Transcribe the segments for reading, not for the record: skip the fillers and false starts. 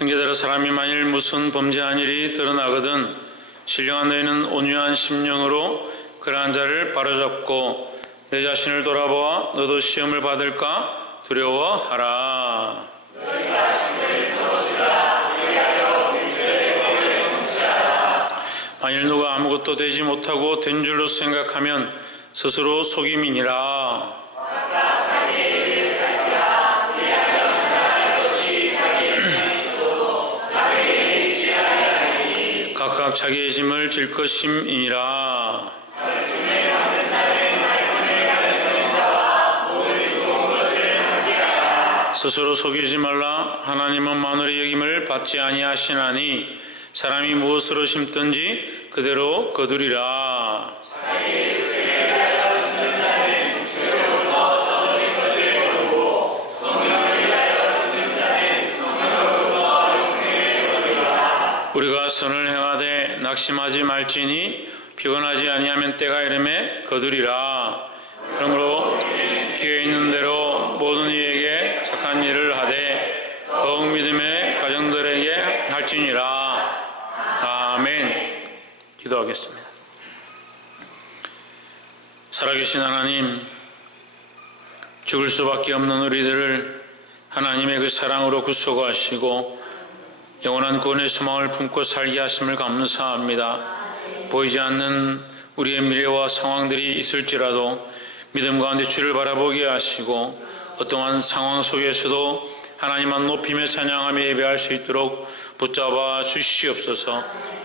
형제들아, 사람이 만일 무슨 범죄한 일이 드러나거든 신령한 너희는 온유한 심령으로 그러한 자를 바로잡고 내 자신을 돌아보아 너도 시험을 받을까 두려워하라. 만일 누가 아무것도 되지 못하고 된 줄로 생각하면 스스로 속임이니라. 각각 자기의 짐을 질 것임이니라. 스스로 속이지 말라. 하나님은 마누의 여김을 받지 아니하시나니 사람이 무엇으로 심든지 그대로 거두리라. 우리가 선을 행하되 낙심하지 말지니 피곤하지 아니하면 때가 이르매 거두리라. 그러므로 기회 있는 대로 모든 이에게 착한 일을 하되 더욱 믿음의 가정들에게 할지니라. 아멘. 기도하겠습니다. 살아계신 하나님, 죽을 수밖에 없는 우리들을 하나님의 그 사랑으로 구속하시고 영원한 구원의 소망을 품고 살게 하심을 감사합니다. 보이지 않는 우리의 미래와 상황들이 있을지라도 믿음 가운데 주를 바라보게 하시고 어떠한 상황 속에서도 하나님만 높이며 찬양하며 예배할 수 있도록 붙잡아 주시옵소서.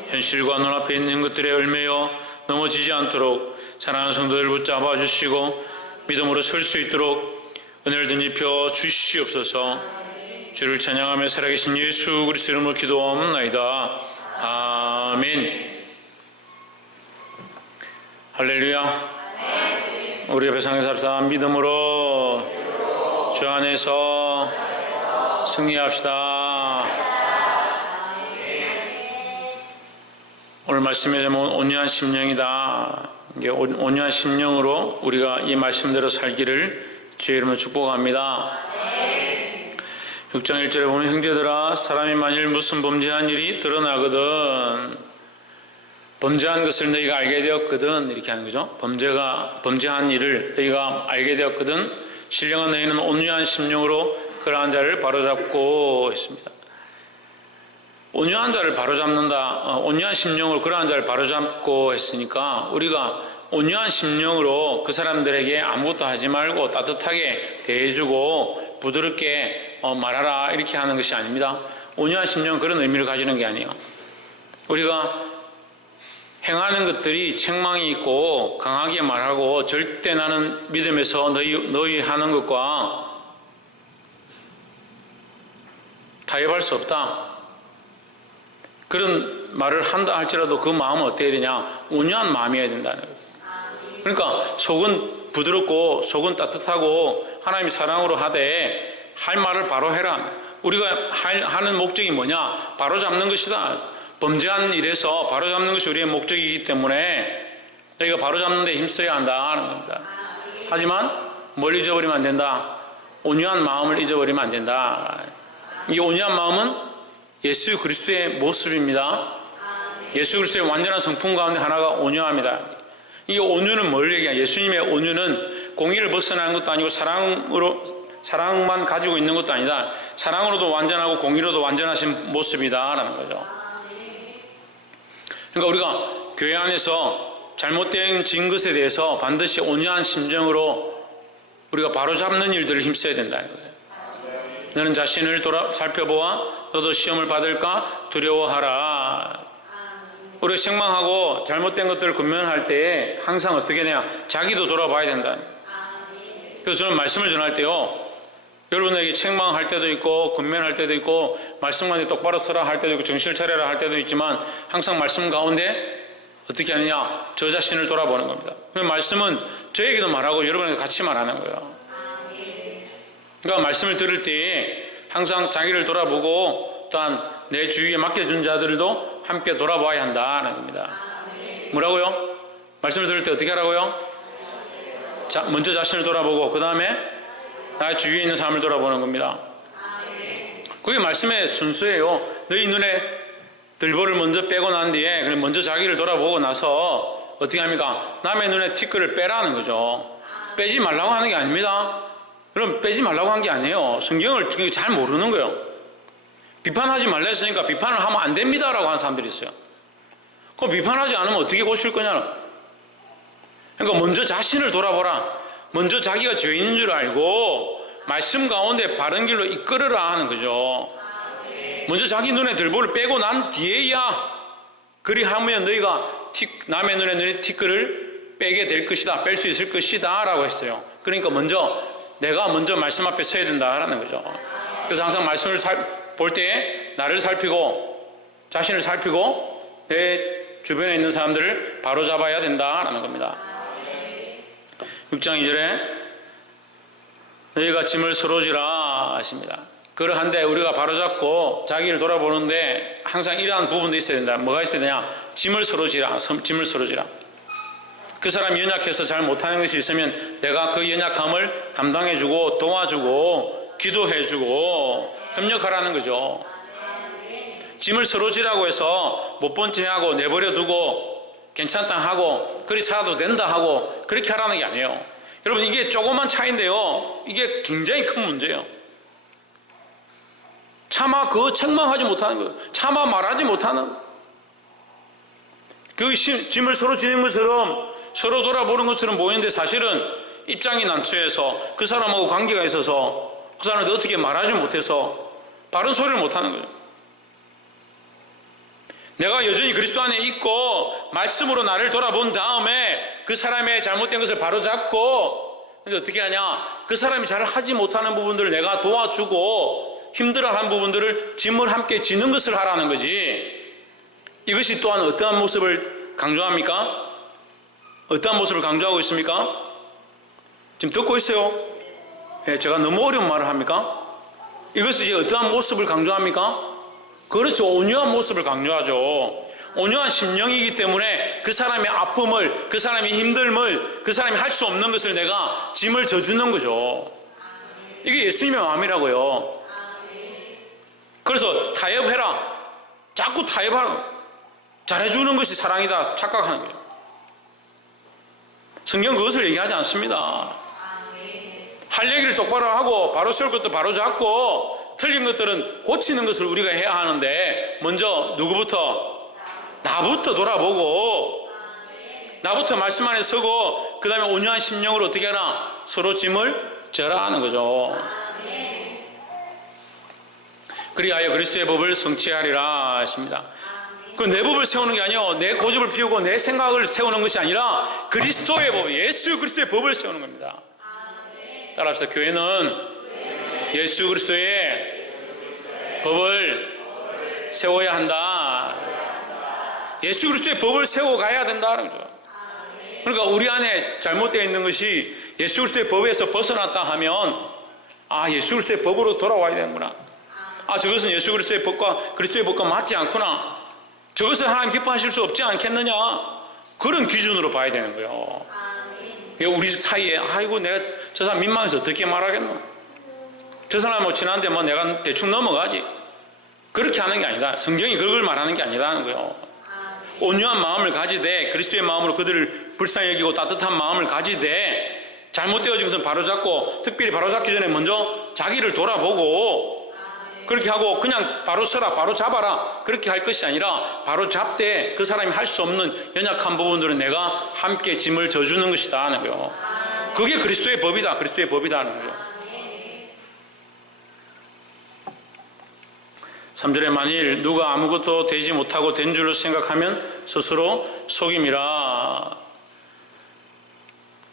현실과 눈앞에 있는 것들에 얽매여 넘어지지 않도록 사랑하는 성도들을 붙잡아 주시고 믿음으로 설 수 있도록 은혜를 덧입혀 주시옵소서. 주를 찬양하며 살아계신 예수 그리스도 이름으로 기도하옵나이다. 아멘. 할렐루야. 우리 옆에 상에 삽시다. 믿음으로 주 안에서 승리합시다. 오늘 말씀의 제목은 온유한 심령이다. 온유한 심령으로 우리가 이 말씀대로 살기를 주의 이름으로 축복합니다. 6장 1절에 보면 형제들아, 사람이 만일 무슨 범죄한 일이 드러나거든 범죄한 것을 너희가 알게 되었거든 이렇게 하는 거죠. 범죄한 일을 너희가 알게 되었거든 신령한 너희는 온유한 심령으로 그러한 자를 바로잡고 했습니다. 온유한 자를 바로잡는다. 온유한 심령으로 그러한 자를 바로잡고 했으니까 우리가 온유한 심령으로 그 사람들에게 아무것도 하지 말고 따뜻하게 대해주고 부드럽게 말하라 이렇게 하는 것이 아닙니다. 온유한 심령은 그런 의미를 가지는 게 아니에요. 우리가 행하는 것들이 책망이 있고 강하게 말하고 절대 나는 믿음에서 너희 하는 것과 타협할 수 없다. 그런 말을 한다 할지라도 그 마음은 어떻게 되냐? 온유한 마음이어야 된다는 거예요. 그러니까 속은 부드럽고 속은 따뜻하고 하나님이 사랑으로 하되 할 말을 바로 해라. 우리가 하는 목적이 뭐냐? 바로 잡는 것이다. 범죄한 일에서 바로 잡는 것이 우리의 목적이기 때문에 너희가 바로 잡는 데 힘써야 한다는 겁니다. 하지만 뭘 잊어버리면 안 된다? 온유한 마음을 잊어버리면 안 된다. 이 온유한 마음은 예수 그리스도의 모습입니다. 예수 그리스도의 완전한 성품 가운데 하나가 온유함이다. 이 온유는 뭘 얘기해요? 예수님의 온유는 공의를 벗어나는 것도 아니고 사랑만 가지고 있는 것도 아니다. 사랑으로도 완전하고 공의로도 완전하신 모습이다라는 거죠. 그러니까 우리가 교회 안에서 잘못된 것에 대해서 반드시 온유한 심정으로 우리가 바로잡는 일들을 힘써야 된다는 거예요. 너는 자신을 살펴보아 너도 시험을 받을까 두려워하라. 우리가 책망하고 잘못된 것들을 권면할 때 항상 어떻게 되냐? 자기도 돌아봐야 된다. 그래서 저는 말씀을 전할 때요, 여러분에게 책망할 때도 있고 권면할 때도 있고 말씀 가운데 똑바로 서라 할 때도 있고 정신을 차려라 할 때도 있지만 항상 말씀 가운데 어떻게 하느냐? 저 자신을 돌아보는 겁니다. 말씀은 저에게도 말하고 여러분에게 같이 말하는 거예요. 그러니까 말씀을 들을 때 항상 자기를 돌아보고 또한 내 주위에 맡겨준 자들도 함께 돌아봐야 한다는 겁니다. 뭐라고요? 말씀을 들을 때 어떻게 하라고요? 먼저 자신을 돌아보고 그 다음에 나의 주위에 있는 사람을 돌아보는 겁니다. 그게 말씀의 순수예요. 너희 눈에 들보를 먼저 빼고 난 뒤에 먼저 자기를 돌아보고 나서 어떻게 합니까? 남의 눈에 티끌을 빼라는 거죠. 빼지 말라고 하는 게 아닙니다. 그럼 빼지 말라고 한 게 아니에요. 성경을 잘 모르는 거예요. 비판하지 말라 했으니까 비판을 하면 안 됩니다라고 하는 사람들이 있어요. 그럼 비판하지 않으면 어떻게 고칠 거냐? 그러니까 먼저 자신을 돌아보라. 먼저 자기가 죄인인 줄 알고 말씀 가운데 바른 길로 이끌으라 하는 거죠. 먼저 자기 눈에 들보를 빼고 난 뒤에야 그리하면 너희가 남의 눈에 티끌을 빼게 될 것이다. 뺄 수 있을 것이다 라고 했어요. 그러니까 내가 먼저 말씀 앞에 서야 된다라는 거죠. 그래서 항상 말씀을 볼 때 나를 살피고 자신을 살피고 내 주변에 있는 사람들을 바로잡아야 된다라는 겁니다. 6장 2절에 너희가 짐을 서로지라 하십니다. 그러한데 우리가 바로잡고 자기를 돌아보는데 항상 이러한 부분도 있어야 된다. 뭐가 있어야 되냐? 짐을 서로지라. 짐을 서로지라. 그 사람이 연약해서 잘 못하는 것이 있으면 내가 그 연약함을 감당해주고 도와주고 기도해주고 협력하라는 거죠. 짐을 서로지라고 해서 못 본 채 하고 내버려 두고 괜찮다 하고 그리 살아도 된다 하고 그렇게 하라는 게 아니에요. 여러분 이게 조그만 차이인데요. 이게 굉장히 큰 문제예요. 차마 그거 책망하지 못하는 거예요. 차마 말하지 못하는 그 짐을 서로 지는 것처럼 서로 돌아보는 것처럼 보이는데 사실은 입장이 난처해서 그 사람하고 관계가 있어서 그 사람한테 어떻게 말하지 못해서 바른 소리를 못하는 거예요. 내가 여전히 그리스도 안에 있고 말씀으로 나를 돌아본 다음에 그 사람의 잘못된 것을 바로잡고 어떻게 하냐? 그 사람이 잘 하지 못하는 부분들을 내가 도와주고 힘들어하는 부분들을 짐을 함께 지는 것을 하라는 거지. 이것이 또한 어떠한 모습을 강조합니까? 어떠한 모습을 강조하고 있습니까? 지금 듣고 있어요? 네, 제가 너무 어려운 말을 합니까? 이것이 어떠한 모습을 강조합니까? 그렇죠. 온유한 모습을 강조하죠. 온유한 심령이기 때문에 그 사람의 아픔을, 그 사람의 힘듦을, 그 사람이 할 수 없는 것을 내가 짐을 져주는 거죠. 이게 예수님의 마음이라고요. 그래서 타협해라. 자꾸 타협하라. 잘해주는 것이 사랑이다 착각하는 거예요. 성경 그것을 얘기하지 않습니다. 할 얘기를 똑바로 하고 바로 세울 것도 바로 잡고 틀린 것들은 고치는 것을 우리가 해야 하는데 먼저 누구부터? 나부터 돌아보고 나부터 말씀 안에 서고 그 다음에 온유한 심령으로 어떻게 하나? 서로 짐을 져라 하는 거죠. 그리하여 그리스도의 법을 성취하리라 했습니다. 그 내 법을 세우는 게 아니요 내 고집을 피우고 내 생각을 세우는 것이 아니라 그리스도의 법, 예수 그리스도의 법을 세우는 겁니다. 따라서 교회는 예수 그리스도의 법을 세워야 한다. 예수 그리스도의 법을 세워가야 된다는 거죠. 그러니까 우리 안에 잘못되어 있는 것이 예수 그리스도의 법에서 벗어났다 하면 예수 그리스도의 법으로 돌아와야 되는구나. 저것은 예수 그리스도의 법과 그리스도의 법과 맞지 않구나. 저것을 하나님 기뻐하실 수 없지 않겠느냐. 그런 기준으로 봐야 되는 거예요. 우리 사이에 아이고 내가 저 사람 민망해서 어떻게 말하겠노. 저 사람 친한데 내가 대충 넘어가지. 그렇게 하는 게 아니다. 성경이 그걸 말하는 게 아니라는 거예요. 온유한 마음을 가지되 그리스도의 마음으로 그들을 불쌍히 여기고 따뜻한 마음을 가지되 잘못되어진 것은 바로잡고 특별히 바로잡기 전에 먼저 자기를 돌아보고 그렇게 하고 그냥 바로 서라 바로 잡아라 그렇게 할 것이 아니라 바로 잡되 그 사람이 할 수 없는 연약한 부분들은 내가 함께 짐을 져주는 것이다 하는 거예요. 그게 그리스도의 법이다. 그리스도의 법이다 하는 거예요. 3절에 만일 누가 아무것도 되지 못하고 된 줄로 생각하면 스스로 속임이라.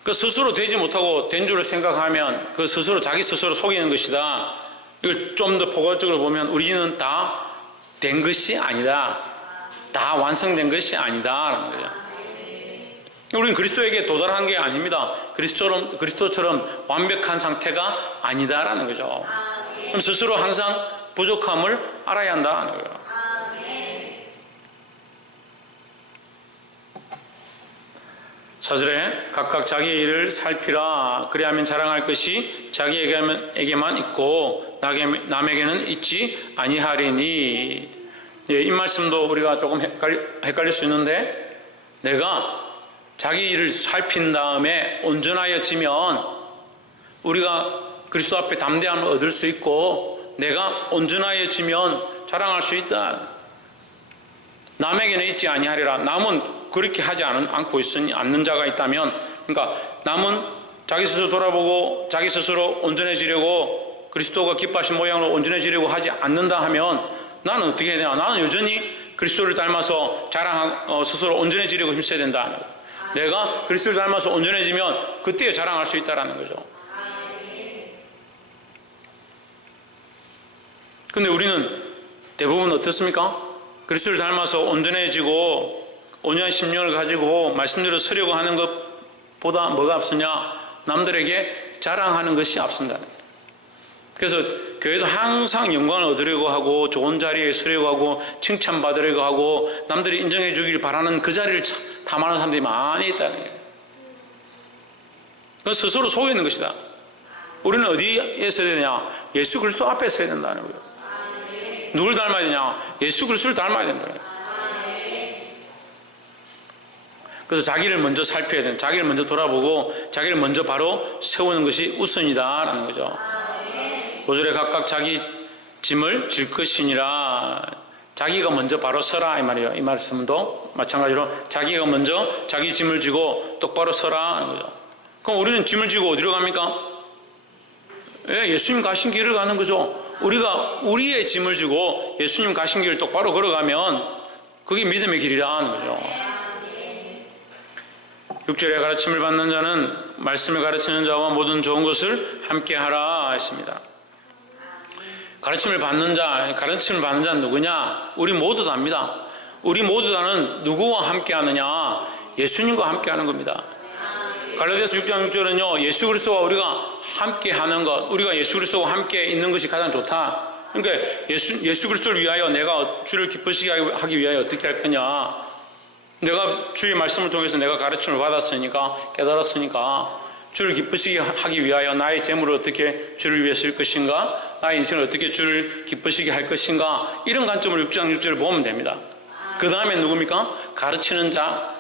그 스스로 되지 못하고 된 줄로 생각하면 그 스스로 자기 스스로 속이는 것이다. 이걸 좀 더 포괄적으로 보면 우리는 다 된 것이 아니다. 다 완성된 것이 아니다 라는 거죠. 우리는 그리스도에게 도달한 게 아닙니다. 그리스도처럼 완벽한 상태가 아니다라는 거죠. 그럼 스스로 항상 부족함을 알아야 한다는 거예요. 사절에 각각 자기의 일을 살피라. 그리하면 자랑할 것이 자기에게만 있고 남에게는 있지 아니하리니. 이 말씀도 우리가 조금 헷갈릴 수 있는데, 내가 자기 일을 살핀 다음에 온전하여지면 우리가 그리스도 앞에 담대함을 얻을 수 있고, 내가 온전하여지면 자랑할 수 있다. 남에게는 있지 아니하리라. 남은 그렇게 하지 않고 있으니 않는 자가 있다면, 그러니까 남은 자기 스스로 돌아보고 자기 스스로 온전해지려고, 그리스도가 기뻐하신 모양으로 온전해지려고 하지 않는다 하면 나는 어떻게 해야 되나? 나는 여전히 그리스도를 닮아서 스스로 온전해지려고 힘써야 된다. 내가 그리스도를 닮아서 온전해지면 그때 자랑할 수 있다는 거죠. 근데 우리는 대부분 어떻습니까? 그리스도를 닮아서 온전해지고 온전한 심령을 가지고 말씀대로 서려고 하는 것보다 뭐가 앞서냐? 남들에게 자랑하는 것이 앞선다는 거예요. 그래서 교회도 항상 영광을 얻으려고 하고 좋은 자리에 서려고 하고 칭찬받으려고 하고 남들이 인정해 주길 바라는 그 자리를 탐하는 사람들이 많이 있다는 거예요. 그건 스스로 속이는 것이다. 우리는 어디에 서야 되냐? 예수 그리스도 앞에 서야 된다는 거예요. 누굴 닮아야 되냐? 예수 그리스도를 닮아야 된다는 거예요. 그래서 자기를 먼저 살펴야 되는, 자기를 먼저 돌아보고 자기를 먼저 바로 세우는 것이 우선이다라는 거죠. 5절에 각각 자기 짐을 질 것이니라. 자기가 먼저 바로 서라 이 말이에요. 이 말씀도 마찬가지로 자기가 먼저 자기 짐을 지고 똑바로 서라 하는 거죠. 그럼 우리는 짐을 지고 어디로 갑니까? 예수님 가신 길을 가는 거죠. 우리가 우리의 짐을 지고 예수님 가신 길을 똑바로 걸어가면 그게 믿음의 길이라 하는 거죠. 6절에 가르침을 받는 자는 말씀을 가르치는 자와 모든 좋은 것을 함께 하라 했습니다. 가르침을 받는 자는 누구냐? 우리 모두 다입니다. 우리 모두 다는 누구와 함께 하느냐? 예수님과 함께 하는 겁니다. 갈라디아서 6장 6절은요, 예수 그리스도와 우리가 함께 하는 것, 우리가 예수 그리스도와 함께 있는 것이 가장 좋다. 그러니까 예수 그리스도를 위하여 내가 주를 기쁘시게 하기 위하여 어떻게 할 거냐? 내가 주의 말씀을 통해서 내가 가르침을 받았으니까, 깨달았으니까 주를 기쁘시게 하기 위하여 나의 재물을 어떻게 주를 위해 쓸 것인가, 나의 인생을 어떻게 주를 기쁘시게 할 것인가, 이런 관점을 6장 6절을 보면 됩니다. 그 다음에 누굽니까? 가르치는 자,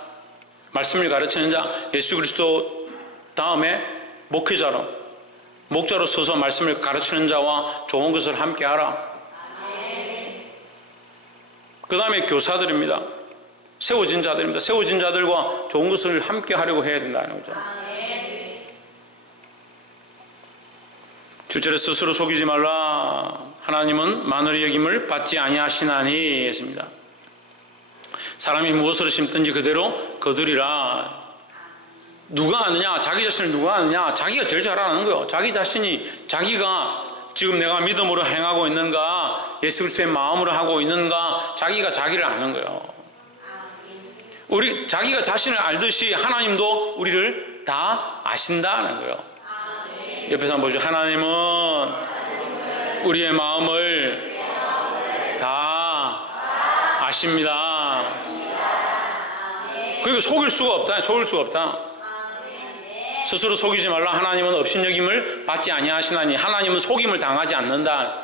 말씀을 가르치는 자, 예수 그리스도 다음에 목자로 서서 말씀을 가르치는 자와 좋은 것을 함께 하라. 그 다음에 교사들입니다. 세워진 자들입니다. 세워진 자들과 좋은 것을 함께 하려고 해야 된다는 거죠. 7절에 스스로 속이지 말라. 하나님은 마누리 여김을 받지 아니하시나니 했습니다. 사람이 무엇으로 심든지 그대로 거두리라. 누가 아느냐? 자기 자신을 누가 아느냐? 자기가 제일 잘 아는 거예요. 자기 자신이 자기가 지금 내가 믿음으로 행하고 있는가, 예수 그리스도의 마음으로 하고 있는가, 자기가 자기를 아는 거예요. 자기가 자신을 알듯이 하나님도 우리를 다 아신다는 거예요. 옆에서 한번 보죠. 하나님은 우리의 마음을 다 아십니다. 그리고 속일 수가 없다. 스스로 속이지 말라. 하나님은 업신여김을 받지 아니하시나니. 하나님은 속임을 당하지 않는다.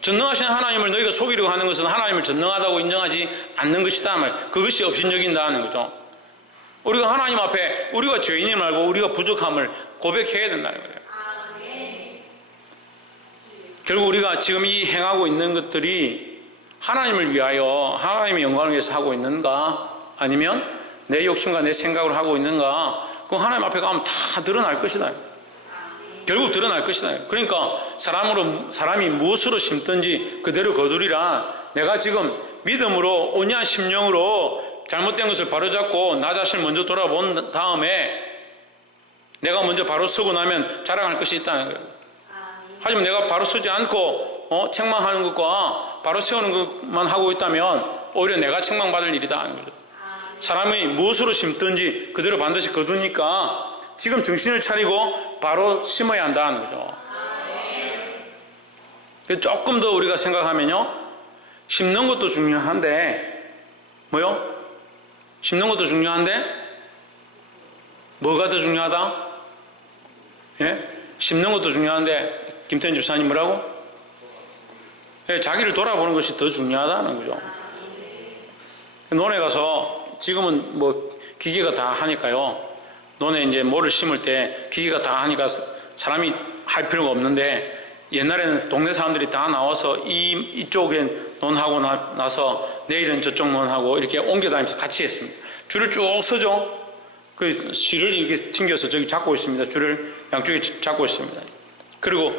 전능하신 하나님을 너희가 속이려고 하는 것은 하나님을 전능하다고 인정하지 않는 것이다. 그것이 업신여긴다는 거죠. 우리가 하나님 앞에 우리가 죄인임을 알고 우리가 부족함을 고백해야 된다는 거예요. 결국 우리가 지금 이 행하고 있는 것들이 하나님을 위하여 하나님의 영광을 위해서 하고 있는가, 아니면 내 욕심과 내 생각으로 하고 있는가, 그럼 하나님 앞에 가면 다 드러날 것이다. 결국 드러날 것이다. 그러니까 사람이 무엇으로 심든지 그대로 거두리라. 내가 지금 믿음으로 온유한 심령으로 잘못된 것을 바로잡고 나 자신을 먼저 돌아본 다음에 내가 먼저 바로 서고 나면 자랑할 것이 있다는 거예요. 하지만 내가 바로 서지 않고 책망하는 것과 바로 세우는 것만 하고 있다면 오히려 내가 책망받을 일이다 하는 거죠. 사람이 무엇으로 심든지 그대로 반드시 거두니까 지금 정신을 차리고 바로 심어야 한다는 거죠. 조금 더 우리가 생각하면요, 심는 것도 중요한데 심는 것도 중요한데 뭐가 더 중요하다? 예? 심는 것도 중요한데 김태현 집사님 뭐라고? 네, 자기를 돌아보는 것이 더 중요하다는 거죠. 논에 가서 지금은 뭐 기계가 다 하니까요. 논에 이제 모를 심을 때 기계가 다 하니까 사람이 할 필요가 없는데 옛날에는 동네 사람들이 다 나와서 이쪽엔 논하고 나서 내일은 저쪽 논하고 이렇게 옮겨다니면서 같이 했습니다. 줄을 쭉 서죠. 그 실을 이렇게 튕겨서 저기 잡고 있습니다. 줄을 양쪽에 잡고 있습니다. 그리고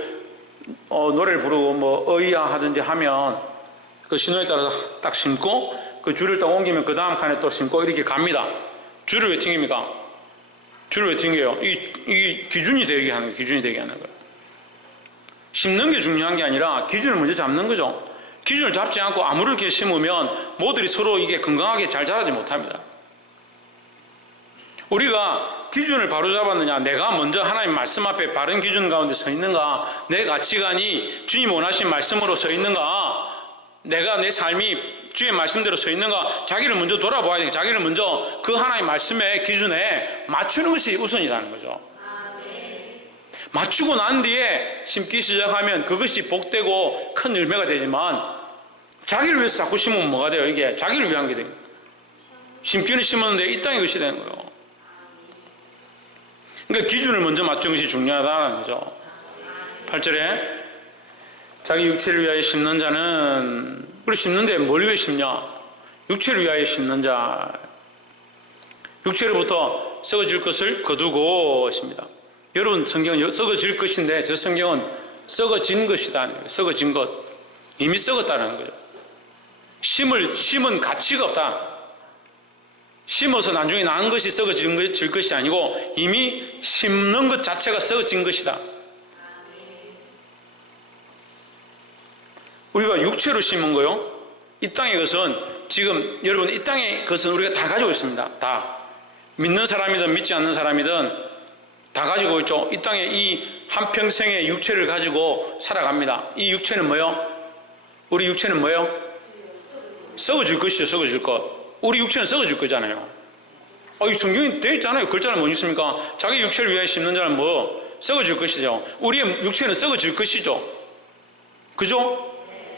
노래를 부르고 뭐 어이야 하든지 하면 그 신호에 따라서 딱 심고 그 줄을 딱 옮기면 그 다음 칸에 또 심고 이렇게 갑니다. 줄을 왜 튕깁니까? 줄을 왜 튕겨요? 이 기준이 되게 하는 거예요. 기준이 되게 하는 거예요. 심는 게 중요한 게 아니라 기준을 먼저 잡는 거죠. 기준을 잡지 않고 아무렇게 심으면 모두들이 서로 이게 건강하게 잘 자라지 못합니다. 우리가 기준을 바로 잡았느냐, 내가 먼저 하나님 말씀 앞에 바른 기준 가운데 서 있는가, 내 가치관이 주님 원하신 말씀으로 서 있는가, 내가 내 삶이 주의 말씀대로 서 있는가, 자기를 먼저 돌아봐야 되니까 자기를 먼저 그 하나님 말씀의 기준에 맞추는 것이 우선이라는 거죠. 맞추고 난 뒤에 심기 시작하면 그것이 복되고 큰 열매가 되지만 자기를 위해서 자꾸 심으면 뭐가 돼요? 이게 자기를 위한 게 됩니다. 심기는 심었는데 이 땅의 것이 되는 거예요. 그러니까 기준을 먼저 맞추는 것이 중요하다는 거죠. 8절에 자기 육체를 위하여 심는 자는, 우리 심는데 뭘 위해 심냐? 육체를 위하여 심는 자, 육체로부터 썩어질 것을 거두고 있습니다. 여러분 성경은 썩어질 것인데 저 성경은 썩어진 것이다. 썩어진 것. 이미 썩었다는 거죠. 심은 가치가 없다. 심어서 나중에 나은 것이 썩어질 것이 아니고 이미 심는 것 자체가 썩어진 것이다. 우리가 육체로 심은 거요. 이 땅의 것은 지금 여러분 이 땅의 것은 우리가 다 가지고 있습니다. 다. 믿는 사람이든 믿지 않는 사람이든 다 가지고 있죠. 이 땅에 이 한평생의 육체를 가지고 살아갑니다. 이 육체는 뭐요? 우리 육체는 뭐요? 썩어질 것이죠. 썩어질 것. 우리 육체는 썩어질 거잖아요. 이 성경에 되어 있잖아요. 글자는 뭐 있습니까? 자기 육체를 위하여 심는 자는 뭐? 썩어질 것이죠. 우리의 육체는 썩어질 것이죠. 그죠?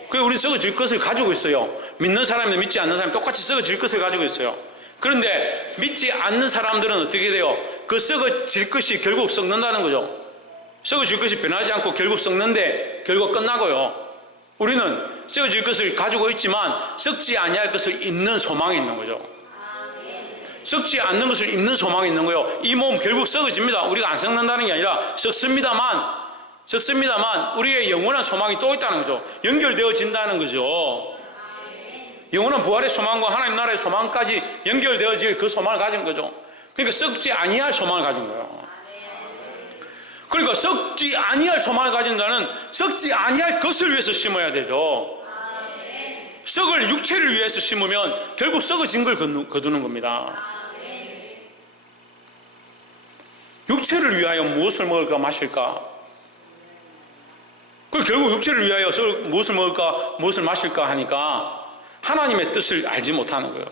그래서 우리는 썩어질 것을 가지고 있어요. 믿는 사람이나 믿지 않는 사람이 똑같이 썩어질 것을 가지고 있어요. 그런데 믿지 않는 사람들은 어떻게 돼요? 그 썩어질 것이 결국 썩는다는 거죠. 썩어질 것이 변하지 않고 결국 썩는데 결국 끝나고요. 우리는 썩어질 것을 가지고 있지만 썩지 아니할 것을 입는 소망이 있는 거죠. 썩지 않는 것을 입는 소망이 있는 거예요. 이 몸 결국 썩어집니다. 우리가 안 썩는다는 게 아니라 썩습니다만 우리의 영원한 소망이 또 있다는 거죠. 연결되어진다는 거죠. 영원한 부활의 소망과 하나님 나라의 소망까지 연결되어질 그 소망을 가진 거죠. 그러니까 썩지 아니할 소망을 가진 거예요. 그러니까 썩지 아니할 소망을 가진 자는 썩지 아니할 것을 위해서 심어야 되죠. 썩을 육체를 위해서 심으면 결국 썩어진 걸 거두는 겁니다. 육체를 위하여 무엇을 먹을까 마실까? 그 결국 육체를 위하여 무엇을 먹을까 무엇을 마실까 하니까 하나님의 뜻을 알지 못하는 거예요.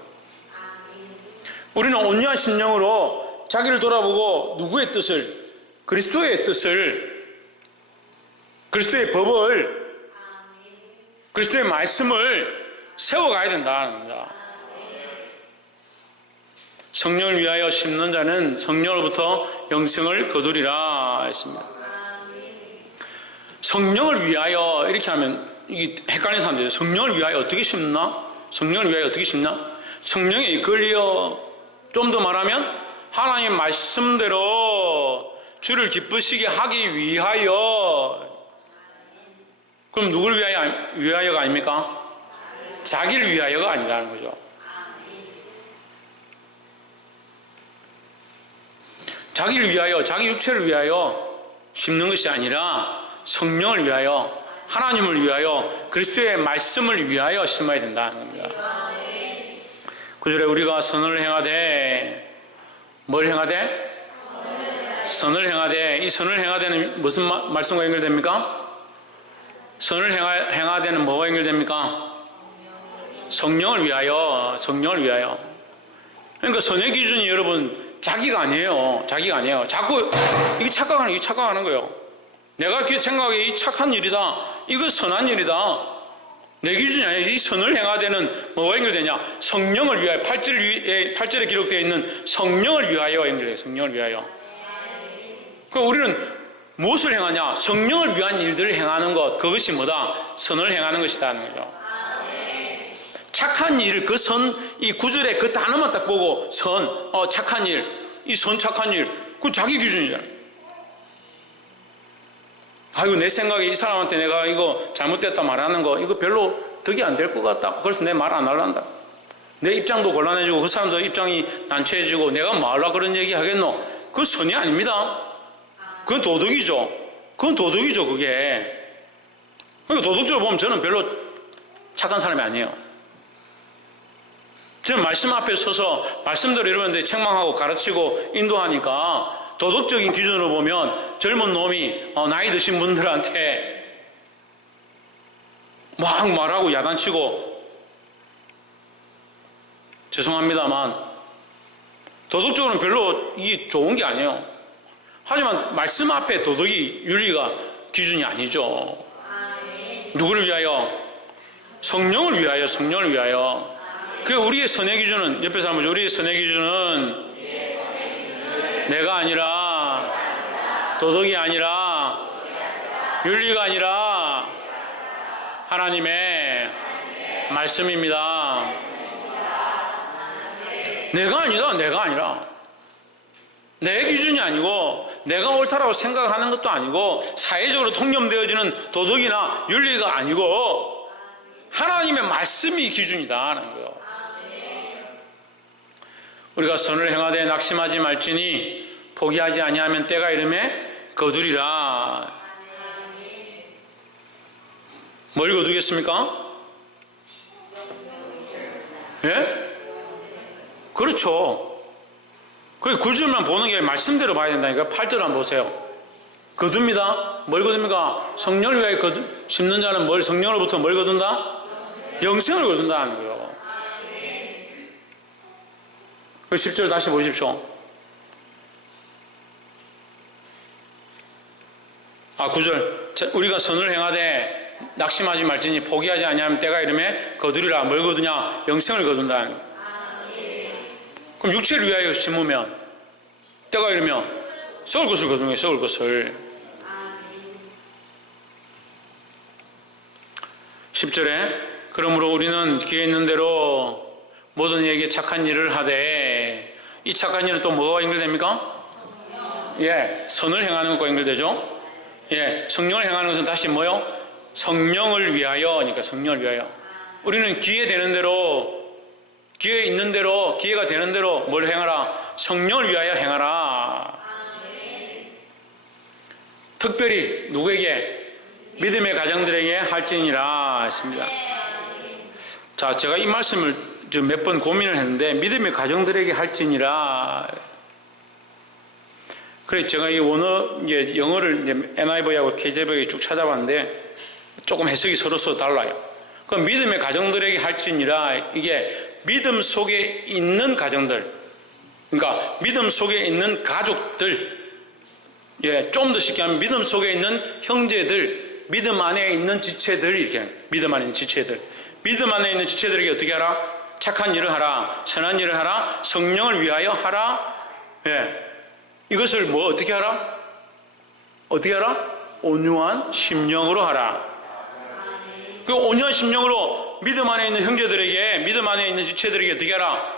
우리는 온유한 심령으로 자기를 돌아보고 누구의 뜻을, 그리스도의 뜻을, 그리스도의 법을, 그리스도의 말씀을 세워가야 된다는 겁니다. 성령을 위하여 심는 자는 성령으로부터 영생을 거두리라 했습니다. 성령을 위하여 이렇게 하면 이게 헷갈리는 사람들이에요. 성령을 위하여 어떻게 심나? 성령을 위하여 어떻게 심나? 성령에 이끌려 좀 더 말하면 하나님 말씀대로 주를 기쁘시게 하기 위하여. 그럼 누굴 위하여가 아닙니까? 자기를 위하여가 아니라는 거죠. 자기를 위하여, 자기 육체를 위하여 심는 것이 아니라 성령을 위하여, 하나님을 위하여, 그리스도의 말씀을 위하여 심어야 된다는 겁니다. 9절에 우리가 선을 행하되, 뭘 행하되? 선을 행하되. 이 선을 행하되는 무슨 말씀과 연결됩니까? 선을 행하되는 뭐가 연결됩니까? 성령을 위하여, 성령을 위하여. 그러니까 선의 기준이 여러분 자기가 아니에요. 자기가 아니에요. 자꾸 이게 착각하는 거예요. 내가 생각하기에 이 착한 일이다, 이거 선한 일이다, 내 기준이 아니야. 이 선을 행하되는 뭐가 연결되냐? 성령을 위하여. 8절에 기록되어 있는 성령을 위하여 연결돼요. 성령을 위하여. 그러니까 우리는 무엇을 행하냐? 성령을 위한 일들을 행하는 것, 그것이 뭐다? 선을 행하는 것이다 하는 거죠. 착한 일, 그 선, 이 구절에 그 단어만 딱 보고 선, 착한 일, 이 선 착한 일, 그 자기 기준이잖아요. 아이고, 내 생각에 이 사람한테 내가 이거 잘못됐다 말하는 거, 이거 별로 덕이 안 될 것 같다. 그래서 내 말 안 할란다. 내 입장도 곤란해지고 그 사람도 입장이 난처해지고 내가 뭐 하려고 그런 얘기 하겠노? 그건 선이 아닙니다. 그건 도덕이죠. 그건 도덕이죠, 그게. 그러니까 도덕적으로 보면 저는 별로 착한 사람이 아니에요. 저는 말씀 앞에 서서 말씀대로 이러는데 책망하고 가르치고 인도하니까 도덕적인 기준으로 보면 젊은 놈이 나이 드신 분들한테 막 말하고 야단치고, 죄송합니다만 도덕적으로는 별로 이게 좋은 게 아니에요. 하지만 말씀 앞에 도덕이, 윤리가 기준이 아니죠. 누구를 위하여? 성령을 위하여. 성령을 위하여. 그 우리의 선의 기준은, 옆에 사람 보죠. 우리의 선의 기준은 내가 아니라, 도덕이 아니라, 윤리가 아니라 하나님의 말씀입니다. 내가 아니다. 내가 아니라. 내 기준이 아니고 내가 옳다라고 생각하는 것도 아니고 사회적으로 통념되어지는 도덕이나 윤리가 아니고 하나님의 말씀이 기준이다 하는 거예요. 우리가 선을 행하되 낙심하지 말지니 포기하지 아니하면 때가 이르매 거두리라. 뭘 거두겠습니까? 예? 그렇죠. 그래, 굴절만 보는 게 말씀대로 봐야 된다니까. 8절 한번 보세요. 거둡니다. 뭘 거둡니까? 성령을 위하여 심는 자는 뭘, 성령으로부터 뭘 거둔다? 영생을 거둔다 하는 거예요. 그 10절 다시 보십시오. 9절. 우리가 선을 행하되 낙심하지 말지니 포기하지 아니하면 때가 이르매 거두리라. 뭘 거두냐? 영생을 거둔다 하는 거예요. 그럼 육체를 위하여 심으면 때가 이르면 썩을 것을 거두는 거예요. 썩을 것을. 10절에 그러므로 우리는 귀에 있는 대로 모든 이에게 착한 일을 하되, 이 착한 일은 또 뭐가 연결됩니까? 예, 선을 행하는 것과 연결되죠. 예, 성령을 행하는 것은 다시 뭐요? 성령을 위하여. 그러니까 성령을 위하여. 우리는 귀에 되는 대로, 기회에 있는 대로, 기회가 되는 대로 뭘 행하라? 성령을 위하여 행하라. 특별히 누구에게? 믿음의 가정들에게 할지니라 했습니다. 자, 제가 이 말씀을 몇 번 고민을 했는데, 믿음의 가정들에게 할지니라. 그래, 제가 이 원어, 영어를 NIV하고 KJV하고 쭉 찾아봤는데 조금 해석이 서로 달라요. 그럼 믿음의 가정들에게 할지니라, 이게 믿음 속에 있는 가정들, 그러니까 믿음 속에 있는 가족들, 예, 좀 더 쉽게 하면 믿음 속에 있는 형제들, 믿음 안에 있는 지체들, 이렇게, 믿음 안에 있는 지체들, 믿음 안에 있는 지체들에게 어떻게 하라? 착한 일을 하라, 선한 일을 하라, 성령을 위하여 하라. 예, 이것을 뭐 어떻게 하라? 어떻게 하라? 온유한 심령으로 하라. 그 온유한 심령으로 믿음 안에 있는 형제들에게, 믿음 안에 있는 지체들에게 어떻게 하라?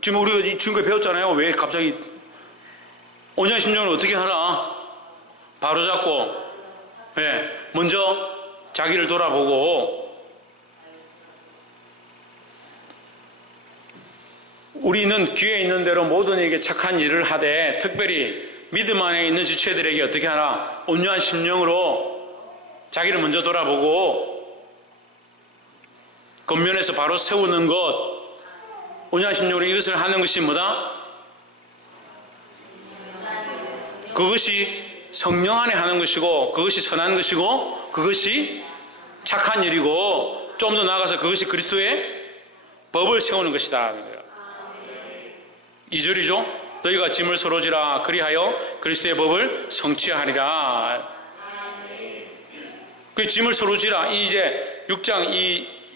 지금 우리가 이 지금까지 배웠잖아요. 왜 갑자기 온유한 심령으로 어떻게 하라? 바로잡고, 예, 먼저 자기를 돌아보고, 우리는 귀에 있는 대로 모든 이에게 착한 일을 하되, 특별히 믿음 안에 있는 지체들에게 어떻게 하라? 온유한 심령으로 자기를 먼저 돌아보고 겉면에서 바로 세우는 것, 온유한 심령으로 이것을 하는 것이 뭐다? 그것이 성령 안에 하는 것이고, 그것이 선한 것이고, 그것이 착한 일이고, 좀 더 나아가서 그것이 그리스도의 법을 세우는 것이다. 2절이죠. 너희가 짐을 서로 지라. 그리하여 그리스도의 법을 성취하리라. 그 짐을 서로 지라. 이제 6장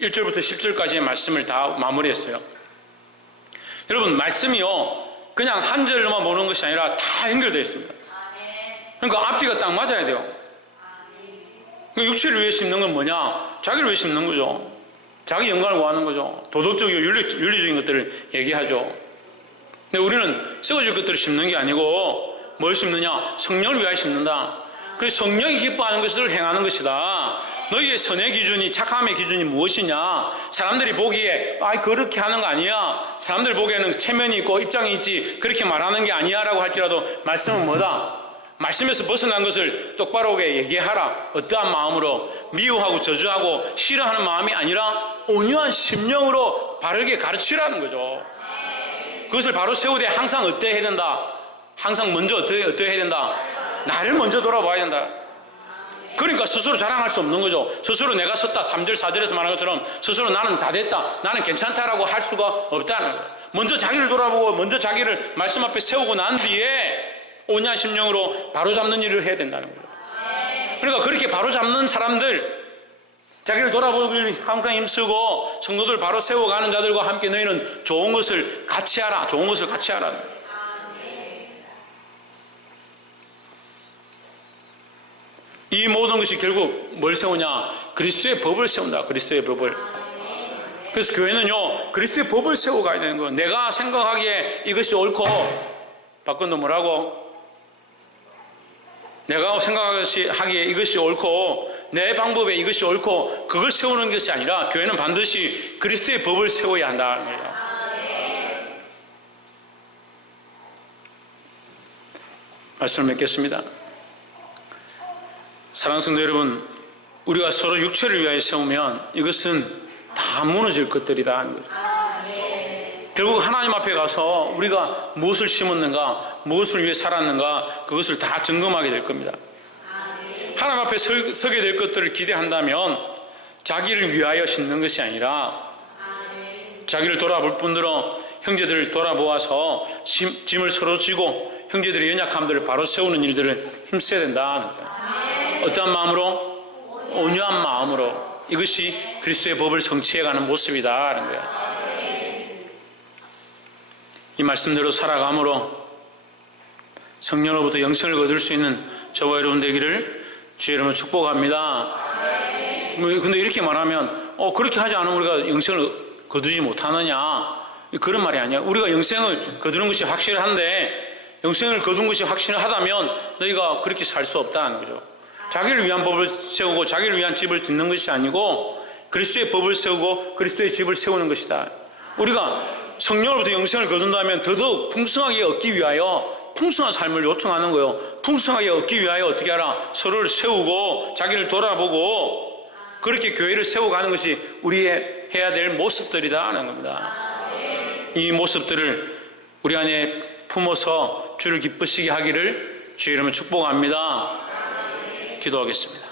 1절부터 10절까지의 말씀을 다 마무리했어요. 여러분, 말씀이요 그냥 한 절로만 보는 것이 아니라 다 연결되어 있습니다. 그러니까 앞뒤가 딱 맞아야 돼요. 그러니까 육체를 위해 심는 건 뭐냐? 자기를 위해 심는 거죠. 자기 영광을 구하는 거죠. 도덕적이고 윤리적인 것들을 얘기하죠. 근데 우리는 썩어질 것들을 심는 게 아니고 뭘 심느냐? 성령을 위하여 심는다. 그래서 성령이 기뻐하는 것을 행하는 것이다. 너희의 선의 기준이, 착함의 기준이 무엇이냐? 사람들이 보기에 그렇게 하는 거 아니야. 사람들 보기에는 체면이 있고 입장이 있지 그렇게 말하는 게 아니야 라고 할지라도 말씀은 뭐다? 말씀에서 벗어난 것을 똑바로게 얘기하라. 어떠한 마음으로? 미워하고 저주하고 싫어하는 마음이 아니라 온유한 심령으로 바르게 가르치라는 거죠. 그것을 바로 세우되 항상 어떻게 해야 된다? 항상 먼저 어떻게 해야 된다? 나를 먼저 돌아봐야 된다. 그러니까 스스로 자랑할 수 없는 거죠. 스스로 내가 섰다 3절 4절에서 말한 것처럼 스스로 나는 다 됐다, 나는 괜찮다라고 할 수가 없다는 거예요. 먼저 자기를 돌아보고 먼저 자기를 말씀 앞에 세우고 난 뒤에 온유한 심령으로 바로잡는 일을 해야 된다는 거예요. 그러니까 그렇게 바로잡는 사람들, 자기를 돌아보길 항상 힘쓰고 성도들 바로 세워가는 자들과 함께 너희는 좋은 것을 같이 하라. 좋은 것을 같이 하라. 이 모든 것이 결국 뭘 세우냐? 그리스도의 법을 세운다. 그리스도의 법을. 그래서 교회는요 그리스도의 법을 세워가야 되는 거예요. 내가 생각하기에 이것이 옳고, 바꾼 놈 뭐라고? 내가 생각하기에 이것이 옳고 내 방법에 이것이 옳고 그걸 세우는 것이 아니라 교회는 반드시 그리스도의 법을 세워야 한다는 거예요. 말씀을 맺겠습니다. 사랑하는 성도 여러분, 우리가 서로 육체를 위하여 세우면 이것은 다 무너질 것들이다 하는 거죠. 결국 하나님 앞에 가서 우리가 무엇을 심었는가, 무엇을 위해 살았는가, 그것을 다 점검하게 될 겁니다. 하나님 앞에 서게 될 것들을 기대한다면 자기를 위하여 심는 것이 아니라 자기를 돌아볼 뿐더러 형제들을 돌아보아서 짐을 서로 지고 형제들의 연약함들을 바로 세우는 일들을 힘써야 된다. 어떠한 마음으로? 온유한 마음으로. 이것이 그리스도의 법을 성취해가는 모습이다 하는 거예요. 이 말씀대로 살아감으로 성령으로부터 영생을 거둘 수 있는 저와 여러분 되기를 주의 이름으로 축복합니다. 근데 이렇게 말하면 그렇게 하지 않으면 우리가 영생을 거두지 못하느냐, 그런 말이 아니야. 우리가 영생을 거두는 것이 확실한데 영생을 거둔 것이 확실하다면 너희가 그렇게 살 수 없다는 거죠. 자기를 위한 법을 세우고 자기를 위한 집을 짓는 것이 아니고 그리스도의 법을 세우고 그리스도의 집을 세우는 것이다. 우리가 성령으로부터 영생을 거둔다면 더더욱 풍성하게 얻기 위하여 풍성한 삶을 요청하는 거예요. 풍성하게 얻기 위하여 어떻게 하라? 서로를 세우고 자기를 돌아보고 그렇게 교회를 세워가는 것이 우리의 해야 될 모습들이다 하는 겁니다. 이 모습들을 우리 안에 품어서 주를 기쁘시게 하기를 주의 이름으로 축복합니다. 기도하겠습니다.